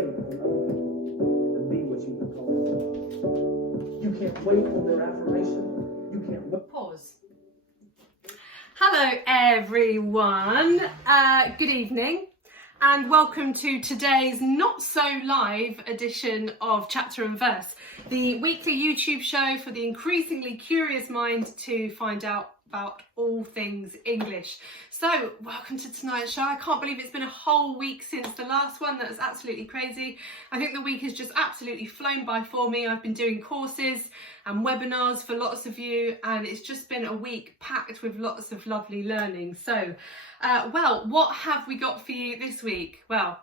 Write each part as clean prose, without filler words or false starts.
wait on other people to be what you've been called. You can't wait on their affirmation. You can't wait. Pause. Hello everyone, good evening and welcome to today's not so live edition of Chapter and Verse, the weekly YouTube show for the increasingly curious mind to find out about all things English. So welcome to tonight's show. I can't believe it's been a whole week since the last one. That's absolutely crazy. I think the week has just absolutely flown by for me. I've been doing courses and webinars for lots of you, and it's just been a week packed with lots of lovely learning. So well, what have we got for you this week? Well,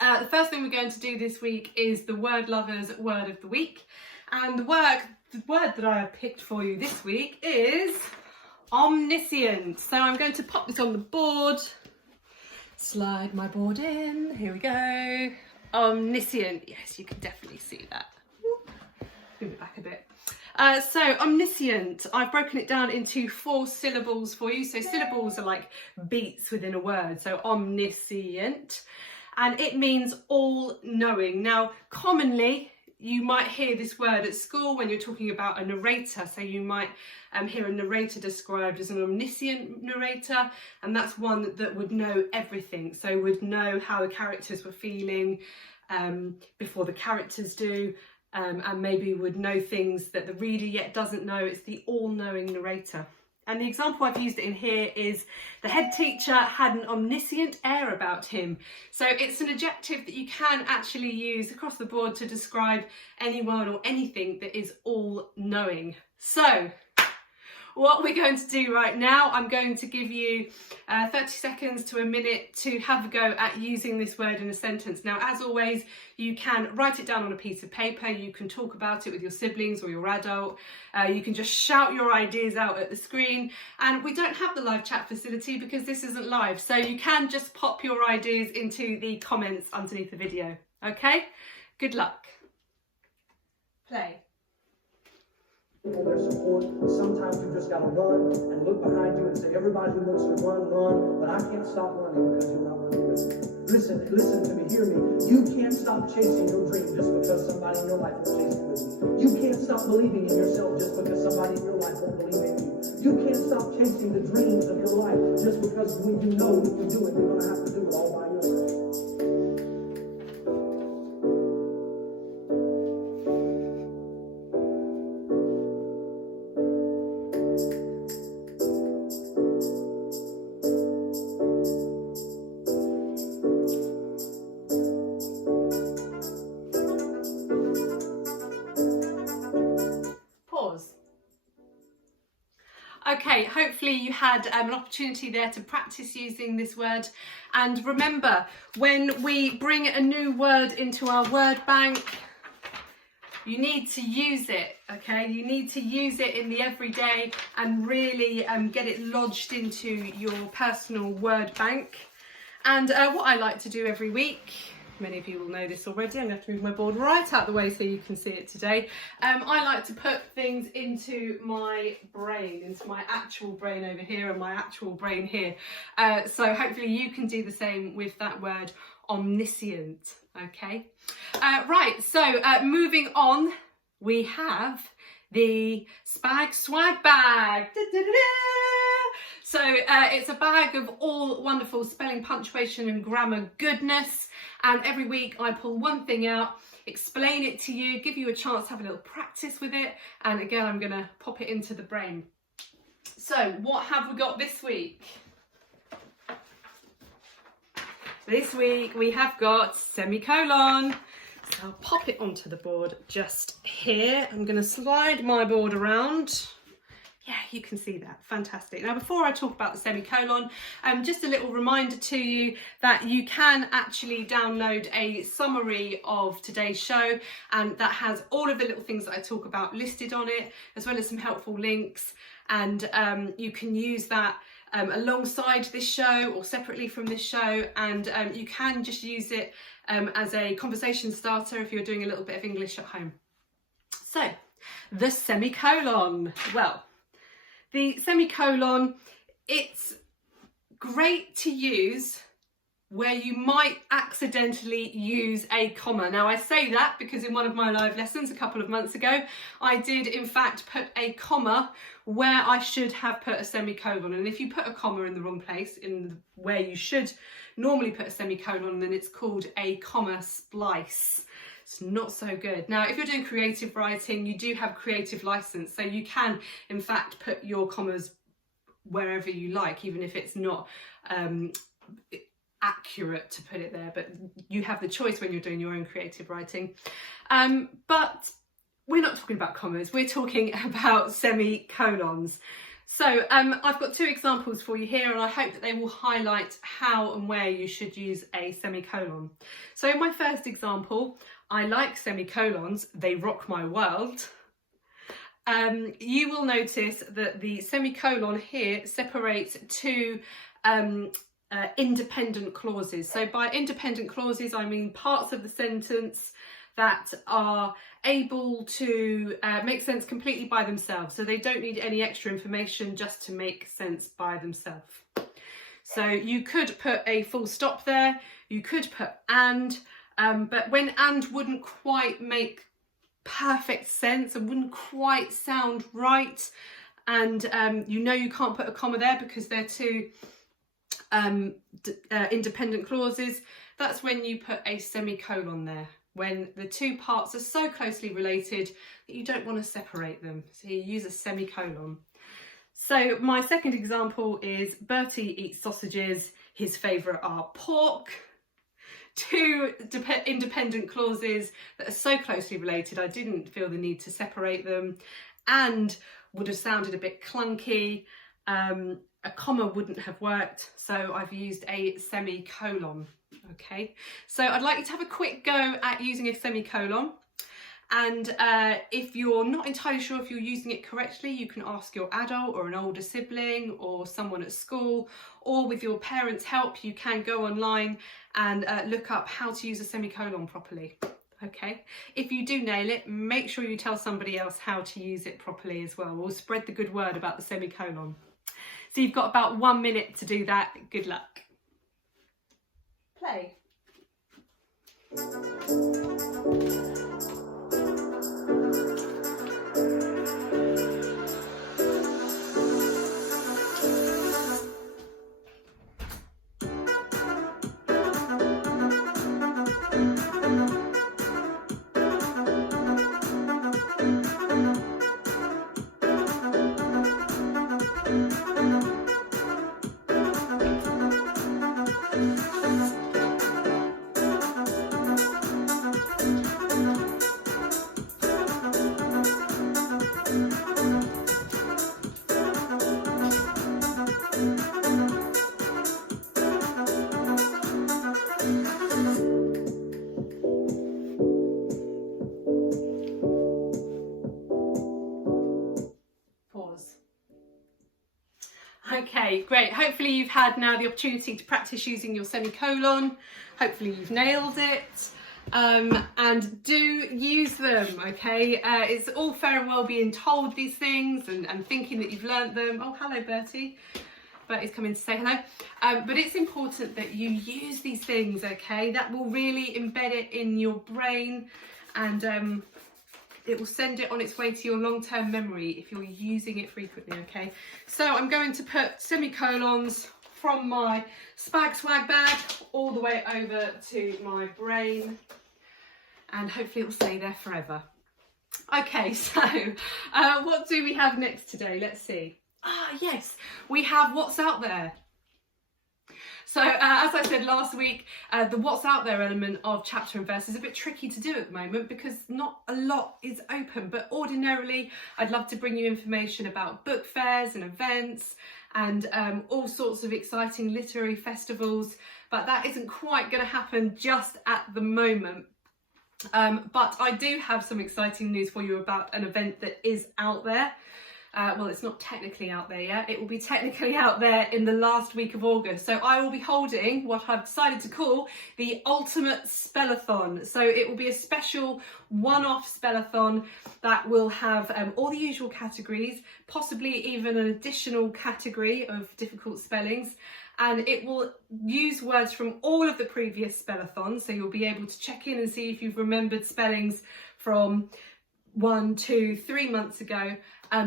the first thing we're going to do this week is the Word Lovers Word of the Week, and the word that I have picked for you this week is omniscient. So I'm going to pop this on the board, slide my board in, here we go. Omniscient, yes, you can definitely see that. Move it back a bit. So omniscient, I've broken it down into 4 syllables for you. So syllables are like beats within a word. So omniscient, and it means all knowing. Now, commonly you might hear this word at school when you're talking about a narrator. So you might hear a narrator described as an omniscient narrator, and that's one that would know everything. So would know how the characters were feeling before the characters do, and maybe would know things that the reader yet doesn't know. It's the all-knowing narrator. And the example I've used in here is the head teacher had an omniscient air about him. So it's an adjective that you can actually use across the board to describe anyone or anything that is all-knowing. So what we're going to do right now, I'm going to give you 30 seconds to a minute to have a go at using this word in a sentence. Now, as always, you can write it down on a piece of paper, you can talk about it with your siblings or your adult, you can just shout your ideas out at the screen, and we don't have the live chat facility because this isn't live, so you can just pop your ideas into the comments underneath the video, okay? Good luck. Play. On their support, sometimes you just gotta run and look behind you and say, everybody who wants to run, but I can't stop running because you're not running with me. Listen to me, hear me. You can't stop chasing your dream just because somebody in your life won't chase it with you. You can't stop believing in yourself just because somebody in your life won't believe in you. You can't stop chasing the dreams of your life just because when you know you can do it, you're gonna have to do it all by yourself. Okay, hopefully you had an opportunity there to practice using this word. And remember, when we bring a new word into our word bank, you need to use it, okay? You need to use it in the everyday and really get it lodged into your personal word bank. And what I like to do every week, many of you will know this already, I'm going to have to move my board right out the way so you can see it today. I like to put things into my brain, into my actual brain over here and my actual brain here. So hopefully you can do the same with that word omniscient, okay? Right, so moving on, we have the swag bag. So it's a bag of all wonderful spelling, punctuation and grammar goodness, and every week I pull one thing out, explain it to you, give you a chance to have a little practice with it, and again I'm going to pop it into the brain. So what have we got this week? This week we have got semicolon. So I'll pop it onto the board just here. I'm going to slide my board around. Yeah, you can see that. Fantastic. Now, before I talk about the semicolon, just a little reminder to you that you can actually download a summary of today's show, and that has all of the little things that I talk about listed on it, as well as some helpful links. And you can use that alongside this show or separately from this show, and you can just use it as a conversation starter if you're doing a little bit of English at home. So, the semicolon. Well, the semicolon, it's great to use where you might accidentally use a comma. Now I say that because in one of my live lessons a couple of months ago, I did in fact put a comma where I should have put a semicolon. And if you put a comma in the wrong place, in where you should normally put a semicolon, then it's called a comma splice. It's not so good. Now, if you're doing creative writing, you do have creative license, so you can in fact put your commas wherever you like, even if it's not accurate to put it there, but you have the choice when you're doing your own creative writing. But we're not talking about commas, we're talking about semicolons. So I've got two examples for you here, and I hope that they will highlight how and where you should use a semicolon. So in my first example, I like semicolons, they rock my world. You will notice that the semicolon here separates two independent clauses. So by independent clauses, I mean parts of the sentence that are able to make sense completely by themselves. So they don't need any extra information just to make sense by themselves. So you could put a full stop there, you could put and, but when and wouldn't quite make perfect sense and wouldn't quite sound right, and you know you can't put a comma there because they're two independent clauses, that's when you put a semicolon there, when the two parts are so closely related that you don't want to separate them. So you use a semicolon. So my second example is Bertie eats sausages, his favourite are pork. Two independent clauses that are so closely related I didn't feel the need to separate them, and would have sounded a bit clunky. A comma wouldn't have worked, so I've used a semicolon. Okay, so I'd like you to have a quick go at using a semicolon, and if you're not entirely sure if you're using it correctly, you can ask your adult or an older sibling or someone at school, or with your parents' help you can go online and look up how to use a semicolon properly. Okay, if you do nail it, make sure you tell somebody else how to use it properly as well. We'll spread the good word about the semicolon. So you've got about 1 minute to do that. Good luck. Play. Okay, great. Hopefully you've had now the opportunity to practice using your semicolon. Hopefully you've nailed it. And do use them, okay? It's all fair and well being told these things and thinking that you've learnt them. Oh, hello, Bertie. Bertie's come in to say hello. But it's important that you use these things, okay? That will really embed it in your brain, and it will send it on its way to your long-term memory if you're using it frequently, okay? So I'm going to put semicolons from my spag swag bag all the way over to my brain, and hopefully it will stay there forever. Okay, so what do we have next today? Let's see. Ah, yes, we have what's out there. So as I said last week, the what's out there element of chapter and verse is a bit tricky to do at the moment because not a lot is open, but ordinarily I'd love to bring you information about book fairs and events and all sorts of exciting literary festivals, but that isn't quite going to happen just at the moment. But I do have some exciting news for you about an event that is out there. well, it's not technically out there yet. It will be technically out there in the last week of August. So I will be holding what I've decided to call the Ultimate Spellathon. So it will be a special one-off spellathon that will have all the usual categories, possibly even an additional category of difficult spellings. And it will use words from all of the previous spellathons. So you'll be able to check in and see if you've remembered spellings from 1, 2, 3 months ago,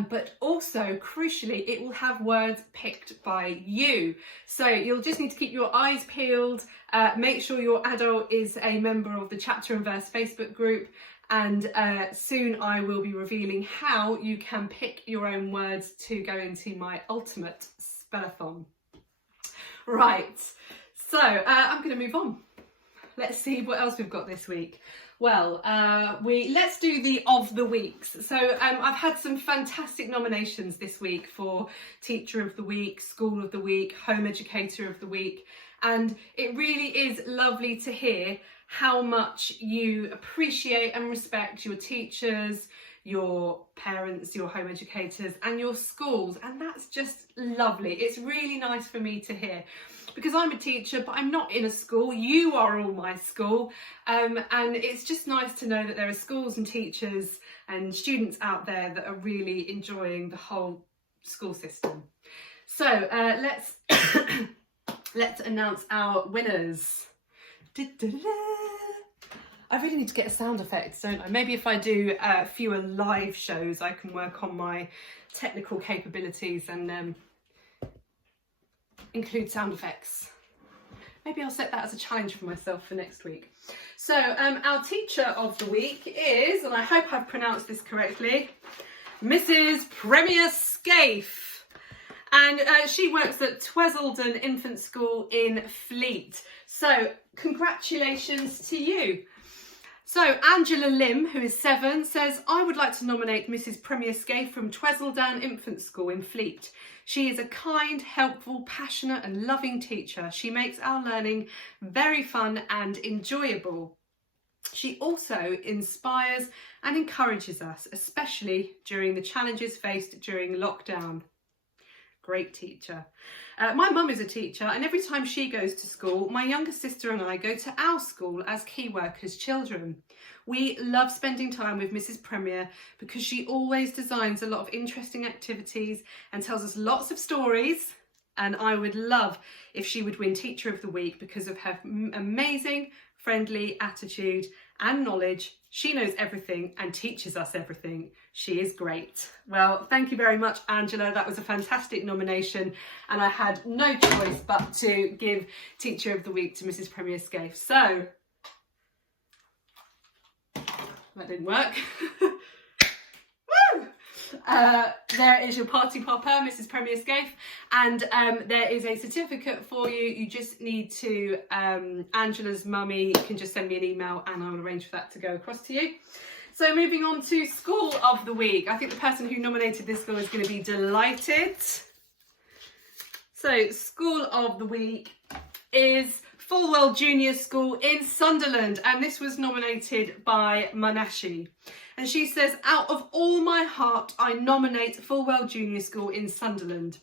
but also crucially it will have words picked by you, so you'll just need to keep your eyes peeled, make sure your adult is a member of the Chapter and Verse Facebook group, and soon I will be revealing how you can pick your own words to go into my ultimate spellathon. Right, so I'm going to move on. Let's see what else we've got this week. Well, let's do the of the weeks. So I've had some fantastic nominations this week for Teacher of the Week, School of the Week, Home Educator of the Week, and it really is lovely to hear how much you appreciate and respect your teachers, your parents, your home educators and your schools, and that's just lovely. It's really nice for me to hear, because I'm a teacher but I'm not in a school. You are all my school, and it's just nice to know that there are schools and teachers and students out there that are really enjoying the whole school system. So let's let's announce our winners. I really need to get a sound effect, don't I? Maybe if I do fewer live shows, I can work on my technical capabilities and include sound effects. Maybe I'll set that as a challenge for myself for next week. So our teacher of the week is, and I hope I've pronounced this correctly, Mrs. Premier Scaife. And she works at Tweselden Infant School in Fleet. So congratulations to you. So Angela Lim, who is 7, says, I would like to nominate Mrs. Premier Scaife from Tweselden Infant School in Fleet. She is a kind, helpful, passionate and loving teacher. She makes our learning very fun and enjoyable. She also inspires and encourages us, especially during the challenges faced during lockdown. Great teacher. My mum is a teacher, and every time she goes to school, my younger sister and I go to our school as key workers' children. We love spending time with Mrs. Premier because she always designs a lot of interesting activities and tells us lots of stories, and I would love if she would win Teacher of the Week because of her amazing, friendly attitude and knowledge. She knows everything and teaches us everything. She is great. Well, thank you very much, Angela. That was a fantastic nomination, and I had no choice but to give Teacher of the Week to Mrs. Premier Scaife. So, that didn't work. Woo! There is your party popper, Mrs. Premier Scaife, and there is a certificate for you. You just need to, Angela's mummy can just send me an email and I'll arrange for that to go across to you. So moving on to School of the Week. I think the person who nominated this school is going to be delighted. So School of the Week is Fulwell Junior School in Sunderland, and this was nominated by Manashi. And she says, out of all my heart, I nominate Fulwell Junior School in Sunderland.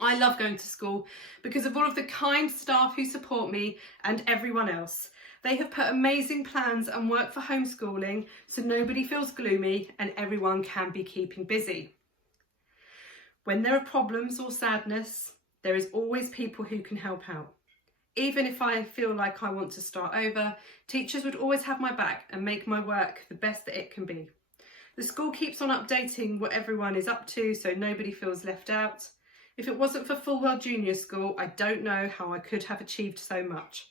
I love going to school because of all of the kind staff who support me and everyone else. They have put amazing plans and work for homeschooling so nobody feels gloomy and everyone can be keeping busy. When there are problems or sadness, there is always people who can help out. Even if I feel like I want to start over, teachers would always have my back and make my work the best that it can be. The school keeps on updating what everyone is up to so nobody feels left out. If it wasn't for Fulwell Junior School, I don't know how I could have achieved so much.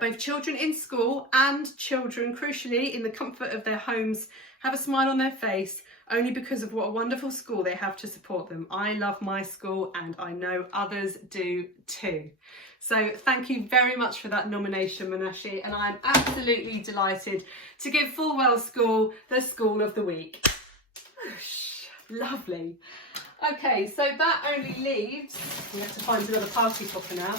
Both children in school and children, crucially, in the comfort of their homes, have a smile on their face only because of what a wonderful school they have to support them. I love my school and I know others do too. So thank you very much for that nomination, Manashi, and I'm absolutely delighted to give Fulwell School the School of the Week. Lovely. Okay, so that only leaves, we have to find another party popper now.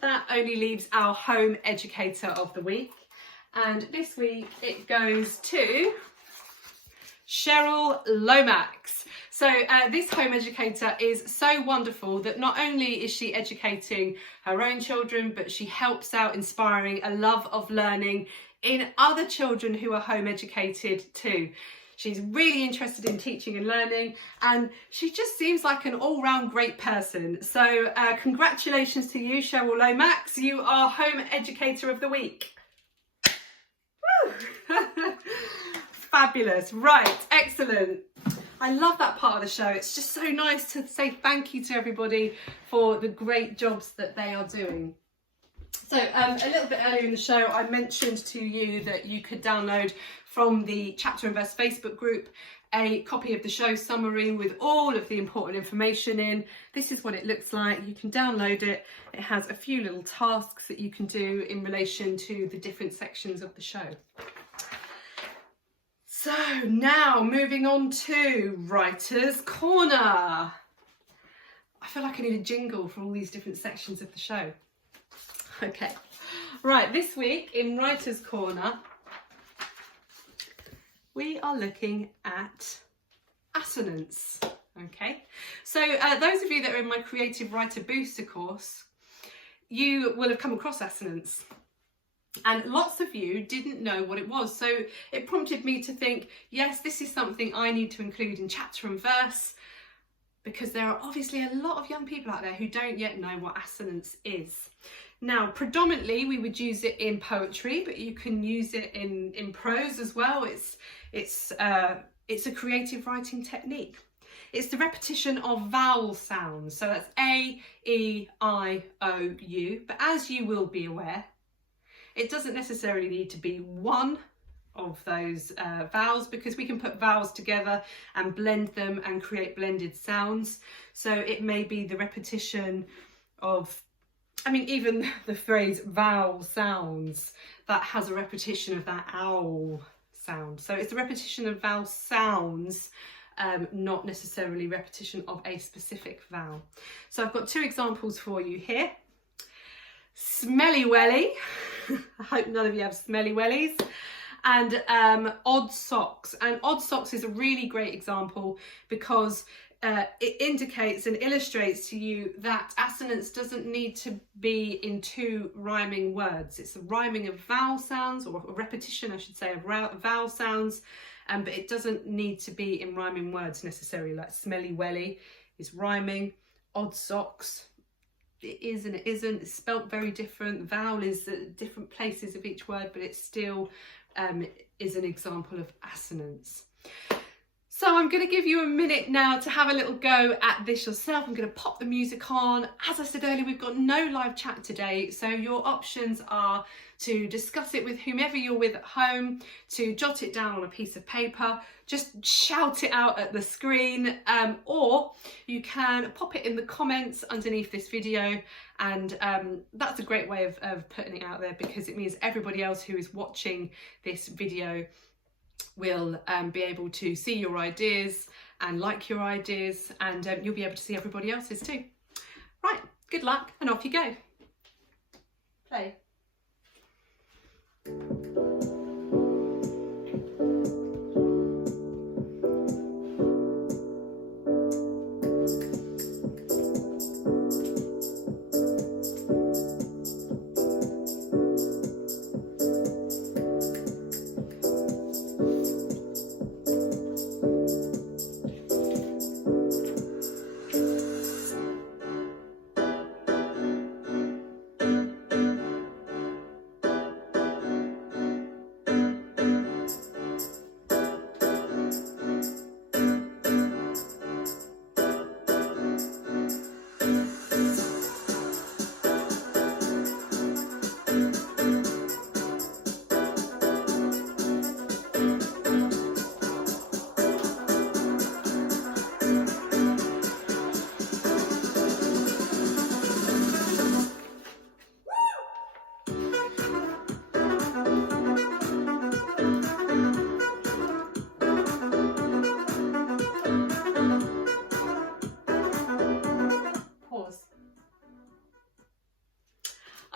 That only leaves our Home Educator of the Week. And this week it goes to Cheryl Lomax. So this home educator is so wonderful that not only is she educating her own children, but she helps out inspiring a love of learning in other children who are home educated too. She's really interested in teaching and learning, and she just seems like an all-round great person. So congratulations to you, Cheryl Lomax. You are Home Educator of the Week. Fabulous. Right, excellent. I love that part of the show. It's just so nice to say thank you to everybody for the great jobs that they are doing. So a little bit earlier in the show, I mentioned to you that you could download from the Chapter and Verse Facebook group a copy of the show summary with all of the important information in. This is what it looks like. You can download it. It has a few little tasks that you can do in relation to the different sections of the show. So now moving on to Writer's Corner. I feel like I need a jingle for all these different sections of the show. Okay, right, this week in Writer's Corner, we are looking at assonance. Okay, so those of you that are in my Creative Writer Booster course, you will have come across assonance. And lots of you didn't know what it was. So it prompted me to think, yes, this is something I need to include in Chapter and Verse, because there are obviously a lot of young people out there who don't yet know what assonance is. Now, predominantly we would use it in poetry, but you can use it in prose as well. It's a creative writing technique. It's the repetition of vowel sounds. So that's A, E, I, O, U. But as you will be aware, it doesn't necessarily need to be one of those vowels, because we can put vowels together and blend them and create blended sounds. So it may be the repetition of, I mean, even the phrase vowel sounds, that has a repetition of that owl sound. So it's a repetition of vowel sounds, not necessarily repetition of a specific vowel. So I've got two examples for you here. Smelly welly. I hope none of you have smelly wellies. And odd socks. And odd socks is a really great example because it indicates and illustrates to you that assonance doesn't need to be in two rhyming words. It's a rhyming of vowel sounds, or a repetition, I should say, of vowel sounds, but it doesn't need to be in rhyming words necessarily. Like smelly welly is rhyming, odd socks, it is and it isn't. It's spelt very different. Vowel is at different places of each word, but it still is an example of assonance. So I'm going to give you a minute now to have a little go at this yourself. I'm going to pop the music on. As I said earlier, we've got no live chat today, so your options are to discuss it with whomever you're with at home, to jot it down on a piece of paper, just shout it out at the screen, or you can pop it in the comments underneath this video, and that's a great way of putting it out there, because it means everybody else who is watching this video will be able to see your ideas and like your ideas, and you'll be able to see everybody else's too. Right, good luck, and off you go. Play.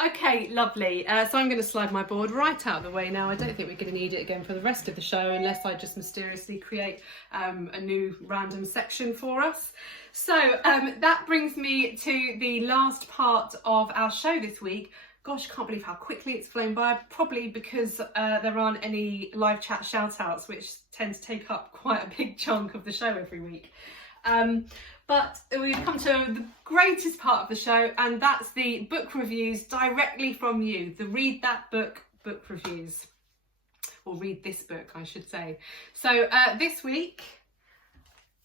Okay, lovely. So I'm going to slide my board right out of the way now. I don't think we're going to need it again for the rest of the show unless I just mysteriously create a new random section for us. So that brings me to the last part of our show this week. Gosh, I can't believe how quickly it's flown by, probably because there aren't any live chat shout outs, which tend to take up quite a big chunk of the show every week. But we've come to the greatest part of the show, and that's the book reviews directly from you, the Read That Book reviews, or Read This Book, I should say. So this week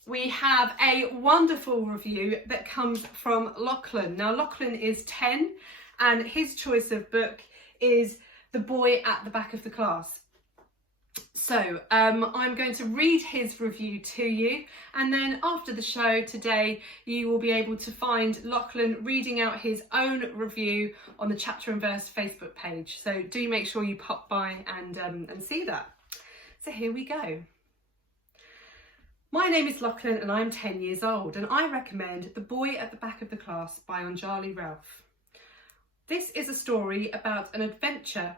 we have a wonderful review that comes from Lachlan. Now Lachlan is 10 and his choice of book is The Boy at the Back of the Class. So I'm going to read his review to you, and then after the show today you will be able to find Lachlan reading out his own review on the Chapter and Verse Facebook page. So do make sure you pop by and see that. So here we go. My name is Lachlan and I'm 10 years old, and I recommend The Boy at the Back of the Class by Anjali Ralph. This is a story about an adventure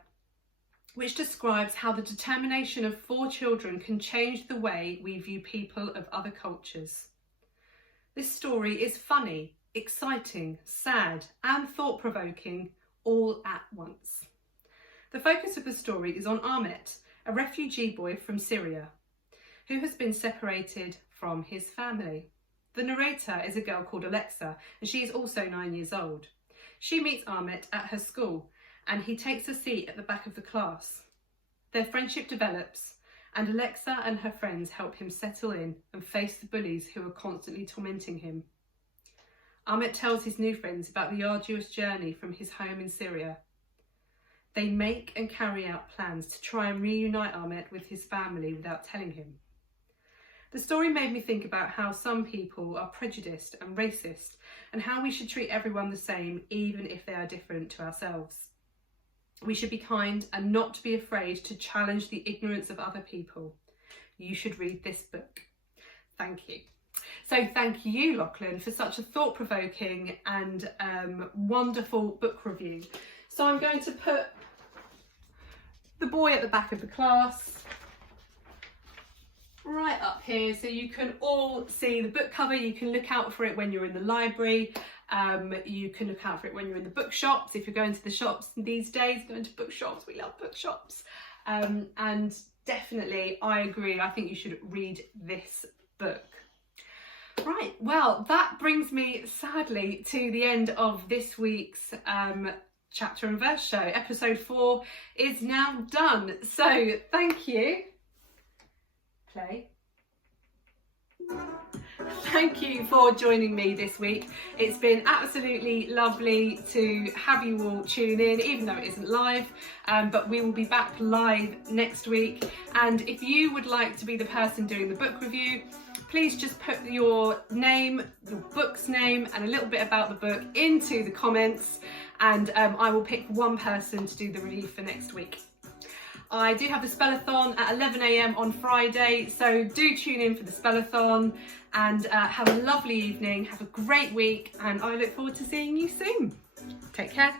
which describes how the determination of 4 children can change the way we view people of other cultures. This story is funny, exciting, sad, and thought-provoking all at once. The focus of the story is on Ahmet, a refugee boy from Syria, who has been separated from his family. The narrator is a girl called Alexa, and she is also 9 years old. She meets Ahmet at her school, and he takes a seat at the back of the class. Their friendship develops, and Alexa and her friends help him settle in and face the bullies who are constantly tormenting him. Ahmet tells his new friends about the arduous journey from his home in Syria. They make and carry out plans to try and reunite Ahmet with his family without telling him. The story made me think about how some people are prejudiced and racist, and how we should treat everyone the same even if they are different to ourselves. We should be kind and not be afraid to challenge the ignorance of other people. You should read this book. Thank you. So thank you, Lachlan, for such a thought-provoking and wonderful book review. So I'm going to put The Boy at the Back of the Class right up here so you can all see the book cover. You can look out for it when you're in the library. You can look out for it when you're in the bookshops. If you're going to the shops these days, going to bookshops, we love bookshops. And definitely, I agree, I think you should read this book. Right, well, that brings me sadly to the end of this week's Chapter and Verse show. Episode 4 is now done. So thank you. Play. Thank you for joining me this week. It's been absolutely lovely to have you all tune in, even though it isn't live, but we will be back live next week. And if you would like to be the person doing the book review, please just put your name, your book's name, and a little bit about the book into the comments, and I will pick one person to do the review for next week. I do have the Spellathon at 11 AM on Friday, so do tune in for the Spellathon, and have a lovely evening, have a great week, and I look forward to seeing you soon. Take care.